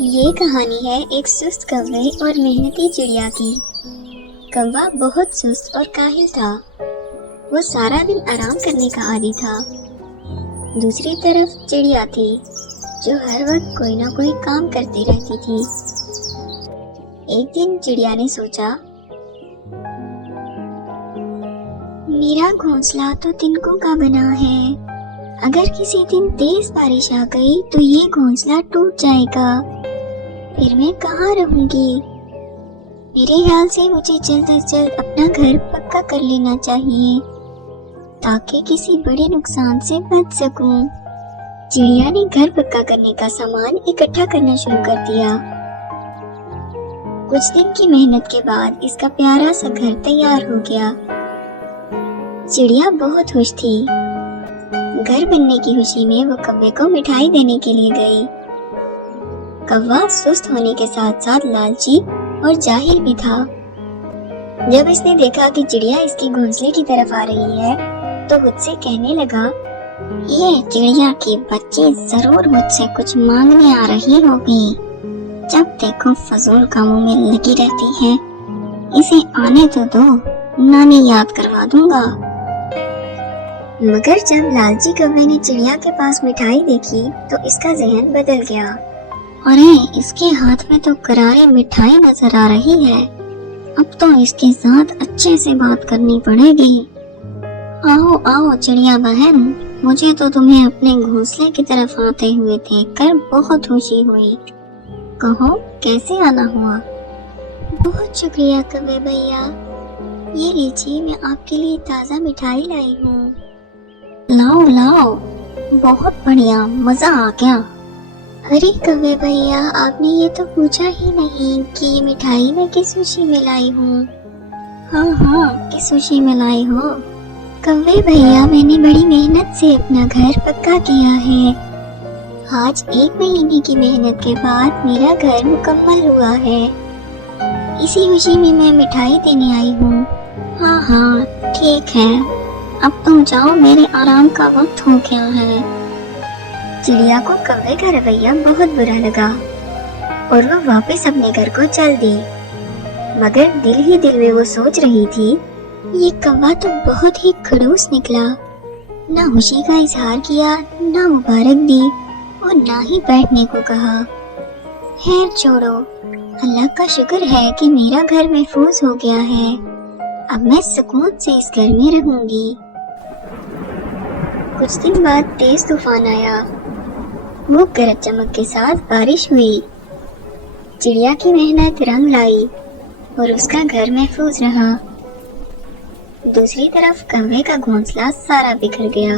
یہ کہانی ہے ایک سست کوے اور محنتی چڑیا کی۔ کوا بہت سست اور کاہل تھا۔ وہ سارا دن آرام کرنے کا عادی تھا۔ دوسری طرف چڑیا تھی جو ہر وقت کوئی نہ کوئی کام کرتی رہتی تھی۔ ایک دن چڑیا نے سوچا، میرا گھونسلہ تو تنکوں کا بنا ہے، اگر کسی دن تیز بارش آ گئی تو یہ گھونسلہ ٹوٹ جائے گا، پھر میں کہاں رہوں گی؟ میرے خیال سے مجھے جلد از جلد اپنا گھر پکا کر لینا چاہیے تاکہ کسی بڑے نقصان سے بچ سکوں۔ چڑیا نے گھر پکا کرنے کا سامان اکٹھا کرنا شروع کر دیا۔ کچھ دن کی محنت کے بعد اس کا پیارا سا گھر تیار ہو گیا۔ چڑیا بہت خوش تھی۔ گھر بننے کی خوشی میں وہ کوے کو مٹھائی دینے کے لیے گئی۔ کوا سست ہونے کے ساتھ ساتھ لالچی اور جاہل بھی تھا۔ جب اس نے دیکھا کہ چڑیا اس کے گھونسلے کی طرف آ رہی ہے تو خود سے کہنے لگا، یہ چڑیا کی بچی ضرور مجھ سے کچھ مانگنے آ رہی ہوگی، جب دیکھو فضول کاموں میں لگی رہتی ہے، اسے آنے تو دو، نانی یاد کروا دوں گا۔ مگر جب لالچی کوے نے چڑیا کے پاس مٹھائی دیکھی تو اس کا ذہن بدل گیا۔ ارے اس کے ہاتھ میں تو کراری مٹھائی نظر آ رہی ہے، اب تو اس کے ساتھ اچھے سے بات کرنی پڑے گی۔ آؤ آؤ چڑیا بہن، مجھے تو تمہیں اپنے گھونسلے کی طرف آتے ہوئے دیکھ کر بہت خوشی ہوئی، کہو کیسے آنا ہوا؟ بہت شکریہ کوے بھیا، یہ لیجیے میں آپ کے لیے تازہ مٹھائی لائی ہوں۔ لاؤ لاؤ، بہت بڑھیا، مزہ آ گیا۔ ارے کوے بھیا، آپ نے یہ تو پوچھا ہی نہیں کہ یہ مٹھائی میں کس خوشی میں لائی ہوں۔ ہاں کس خوشی میں لائی ہو؟ کوے بھیا، میں نے بڑی محنت سے اپنا گھر پکا کیا ہے۔ آج 1 مہینے کی محنت کے بعد میرا گھر مکمل ہوا ہے، اسی خوشی میں میں مٹھائی دینے آئی ہوں۔ ہاں ٹھیک ہے، اب تم جاؤ، میرے آرام کا وقت ہو گیا ہے۔ چڑیا کو کوے کا رویہ بہت برا لگا اور وہ واپس اپنے گھر کو چل دی، مگر دل ہی دل میں وہ سوچ رہی تھی، یہ کوا تو بہت ہی خڑوس نکلا، نہ خوشی کا اظہار کیا، نہ مبارک دی اور نہ ہی بیٹھنے کو کہا۔ خیر چھوڑو، اللہ کا شکر ہے کہ میرا گھر محفوظ ہو گیا ہے، اب میں سکون سے اس گھر میں رہوں گی۔ کچھ دن بعد تیز طوفان آیا، وہ گرج چمک کے ساتھ بارش ہوئی۔ چڑیا کی محنت رنگ لائی اور اس کا گھر محفوظ رہا۔ دوسری طرف کوے کا گھونسلہ سارا بکھر گیا۔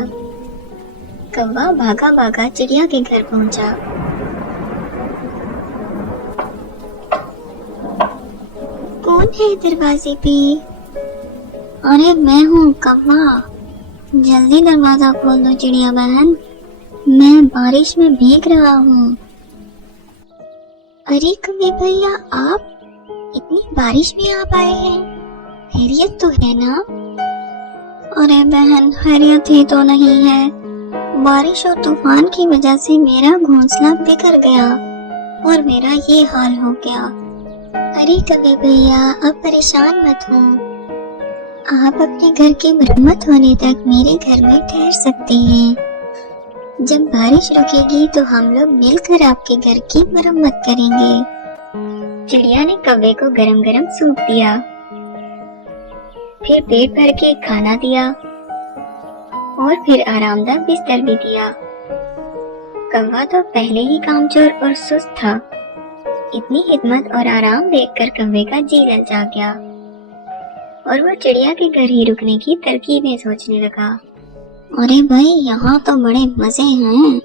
کوا بھاگا بھاگا چڑیا کے گھر پہنچا۔ کون ہے دروازے پہ؟ ارے میں ہوں کوا، جلدی دروازہ کھول دو چڑیا بہن، میں بارش میں بھیگ رہا ہوں۔ ارے کوے بھیا، آپ اتنی بارش میں آپ آئے ہیں، خیریت تو ہے نا؟ ارے بہن، خیریت ہی تو نہیں ہے، بارش اور طوفان کی وجہ سے میرا گھونسلہ بکھر گیا اور میرا یہ حال ہو گیا۔ ارے کوے بھیا، اب پریشان مت ہو، آپ اپنے گھر کی مرمت ہونے تک میرے گھر میں ٹھہر سکتے ہیں، جب بارش رکے گی تو ہم لوگ مل کر آپ کے گھر کی مرمت کریں گے۔ چڑیا نے کوے کو گرم گرم سوپ دیا، پھر پیٹ بھر کے کھانا دیا اور پھر آرام دہ بستر بھی دیا۔ کوا تو پہلے ہی کامچور اور سست تھا، اتنی خدمت اور آرام دیکھ کر کوے کا جی للچا گیا اور وہ چڑیا کے گھر ہی رکنے کی ترکیبیں سوچنے لگا۔ ارے بھائی، یہاں تو بڑے مزے ہیں،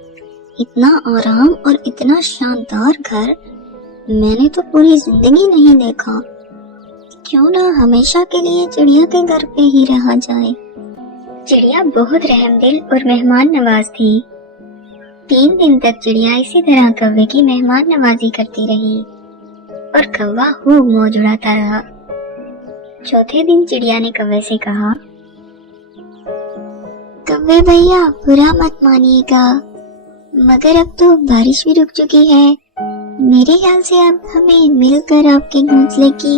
اتنا آرام اور اتنا شاندار گھر میں نے تو پوری زندگی نہیں دیکھا، کیوں نہ ہمیشہ کے لیے چڑیا کے گھر پہ ہی رہا جائے۔ چڑیا بہت رحم دل اور مہمان نواز تھی۔ 3 دن تک چڑیا اسی طرح کوے کی مہمان نوازی کرتی رہی اور کوا خوب موج اڑاتا رہا۔ چوتھے دن چڑیا نے کوے سے کہا، کوے بھیا برا مت مانیے گا، مگر اب تو بارش بھی رک چکی ہے، मेरे ख्याल से अब हमें मिलकर आपके घोंसले की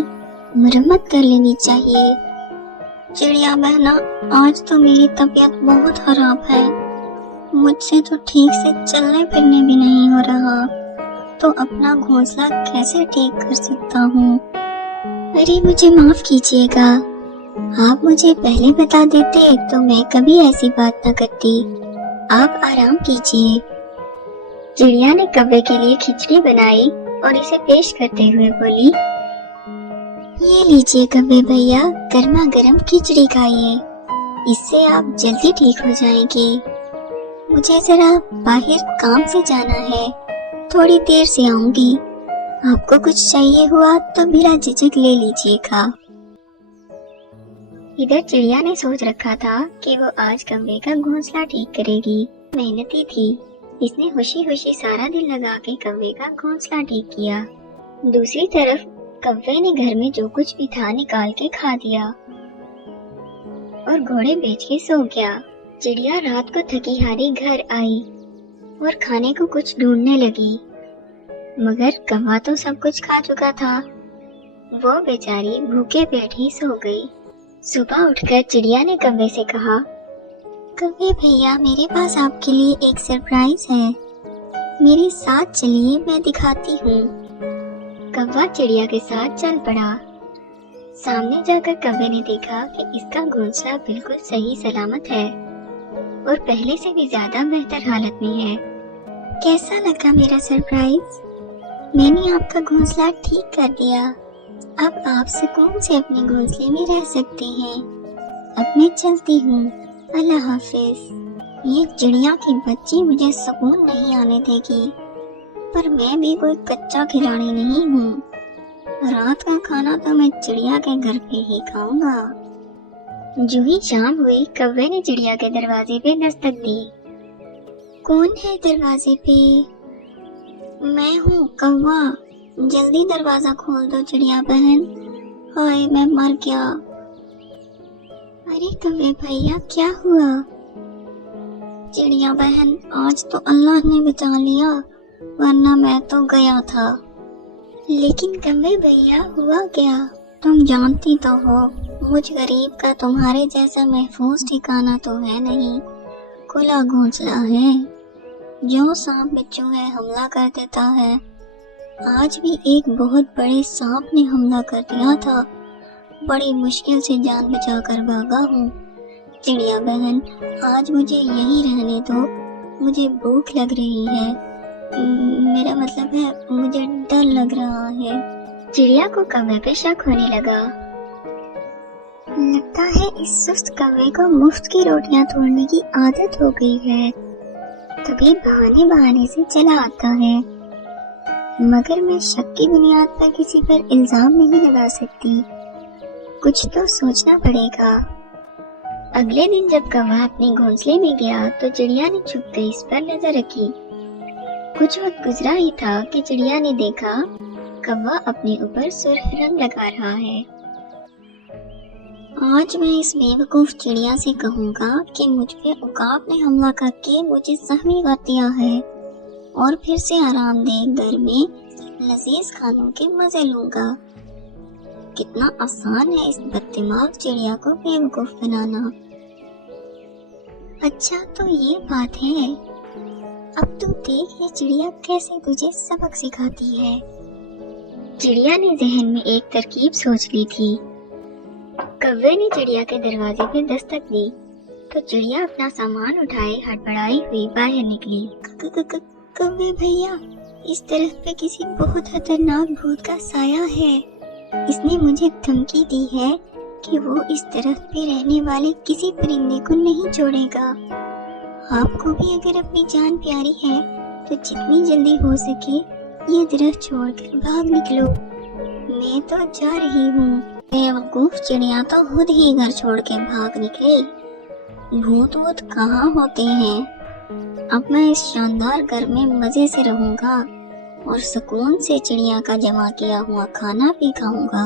मरम्मत कर लेनी चाहिए। चिड़िया बहना, आज तो मेरी तबीयत बहुत खराब है। मुझसे तो ठीक से चलने फिरने भी नहीं हो रहा, तो अपना घोंसला कैसे ठीक कर सकता हूँ। अरे मुझे माफ कीजिएगा, आप मुझे पहले बता देते तो मैं कभी ऐसी बात न करती। आप आराम कीजिए। चिड़िया ने कौवे के लिए खिचड़ी बनाई और इसे पेश करते हुए बोली, ये लीजिए कौवे भैया, गर्मा गर्म खिचड़ी खाइए, इससे आप जल्दी ठीक हो जाएंगे। मुझे जरा बाहर काम से जाना है, थोड़ी देर से आऊंगी। आपको कुछ चाहिए हुआ तो बिना झिझक ले लीजिएगा। इधर चिड़िया ने सोच रखा था कि वो आज कौवे का घोंसला ठीक करेगी। मेहनती थी, इसने खुशी खुशी सारा दिन लगा के कौवे का घोंसला ठीक किया। दूसरी तरफ कौवे ने घर में जो कुछ भी था निकाल के खा दिया और घोड़े बेच के सो गया। चिड़िया रात को थकी हारी घर आई और खाने को कुछ ढूंढने लगी, मगर कौवा तो सब कुछ खा चुका था। वो बेचारी भूखे पेट ही सो गई। सुबह उठकर चिड़िया ने कौवे से कहा, कौवे भैया, मेरे पास आपके लिए एक सरप्राइज है, मेरे साथ चलिए, मैं दिखाती हूँ। कौवा चिड़िया के साथ चल पड़ा। सामने जाकर कौवे ने देखा कि इसका घोंसला बिल्कुल सही सलामत है और पहले से भी ज्यादा बेहतर हालत में है। कैसा लगा मेरा सरप्राइज? मैंने आपका घोंसला ठीक कर दिया। अब आप सुकून से अपने घोंसले में रह सकते हैं। अब मैं चलती हूँ, अल्लाह हाफिज। ये चिड़िया की बच्ची मुझे सुकून नहीं आने देगी, पर मैं भी कोई कच्चा खिलाड़ी नहीं हूँ। रात का खाना तो मैं चिड़िया के घर पे ही खाऊंगा। जो ही शाम हुई, कौवे ने चिड़िया के दरवाजे पे दस्तक दी। कौन है दरवाजे पे? मैं हूँ कौवा, जल्दी दरवाजा खोल दो चिड़िया बहन। हाय, मैं मर गया। अरे कौवे भैया, क्या हुआ? चिड़िया बहन, आज तो अल्लाह ने बचा लिया, वरना मैं तो गया था। लेकिन कौवे भैया, हुआ क्या? तुम जानती तो हो, मुझ गरीब का तुम्हारे जैसा महफूज ठिकाना तो है नहीं। खुला घोंसला है, जो सांप बिच्छू है हमला कर देता है। आज भी एक बहुत बड़े सांप ने हमला कर दिया था, बड़ी मुश्किल से जान बचाकर भागा हूँ। चिड़िया बहन, आज मुझे यहीं रहने दो, मुझे भूख लग रही है। मेरा मतलब है, मुझे डर लग रहा है। चिड़िया को कौवे पे शक होने लगा। लगता है इस सुस्त कौवे को मुफ्त की रोटियां तोड़ने की आदत हो गई है, तभी बहाने बहाने से चला आता है। मगर मैं शक की बुनियाद पर किसी पर इल्जाम नहीं लगा सकती, कुछ तो सोचना पड़ेगा। अगले दिन जब कौवा अपने घोंसले में गया तो चिड़िया ने छुपकर इस पर नजर रखी। कुछ वक्त गुजरा ही था कि चिड़िया ने देखा कौवा अपने ऊपर सुर्ख रंग लगा रहा है। आज मैं इस बेवकूफ चिड़िया से कहूँगा कि मुझ पे उकाब ने हमला करके मुझे जख्मी कर दिया है और फिर से आरामदेह घर में लजीज खानों के मजे लूंगा। कितना आसान है इस बददिमाग चिड़िया को बेवकूफ बनाना। अच्छा तो ये बात है, अब तू देख ये चिड़िया कैसे तुझे सबक सिखाती है। चिड़िया ने जहन में एक तरकीब सोच ली थी। कौवे ने चिड़िया के दरवाजे पे दस्तक दी तो चिड़िया अपना सामान उठाए हड़बड़ाई हुई बाहर निकली। कौवे भैया, इस तरफ पे किसी बहुत खतरनाक भूत का साया है। इसने मुझे धमकी दी है कि वो इस तरफ पे रहने वाले किसी परिंदे को नहीं छोड़ेगा। आपको भी अगर अपनी जान प्यारी है तो जितनी जल्दी हो सके ये तरफ छोड़कर भाग निकलो। मैं तो जा रही हूँ। बेवकूफ चिड़िया तो खुद ही घर छोड़ के भाग निकली। भूत वूत कहाँ होते हैं। अब मैं इस शानदार घर में मजे से रहूंगा और सुकून से चिड़िया का जमा किया हुआ खाना भी खाऊंगा।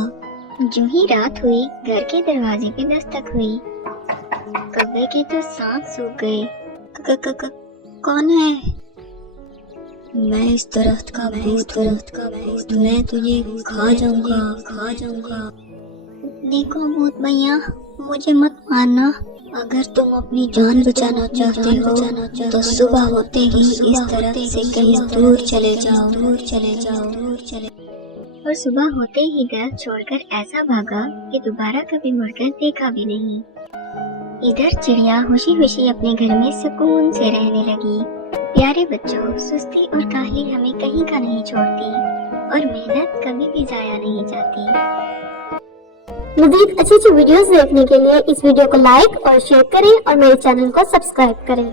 जो ही रात हुई, घर के दरवाजे पे दस्तक हुई। कौवे के तो सांस सूख गए। कौन है? मैं इस दरख्त का भूत हूँ, मैं तुझे खा जाऊंगा। देखो भूत भैया, मुझे मत मारना। अगर तुम अपनी जान बचाना चाहते हो तो सुबह होते ही इस दरख्त से कहीं दूर चले जाओ। और सुबह होते ही दरख्त छोड़कर ऐसा भागा कि दोबारा कभी मुड़कर देखा भी नहीं। इधर चिड़िया खुशी खुशी अपने घर में सुकून से रहने लगी। प्यारे बच्चों, सुस्ती और काहली हमें कहीं का नहीं छोड़ती और मेहनत कभी भी जाया नहीं जाती। मज़ीद अच्छी वीडियोस देखने के लिए इस वीडियो को लाइक और शेयर करें और मेरे चैनल को सब्सक्राइब करें।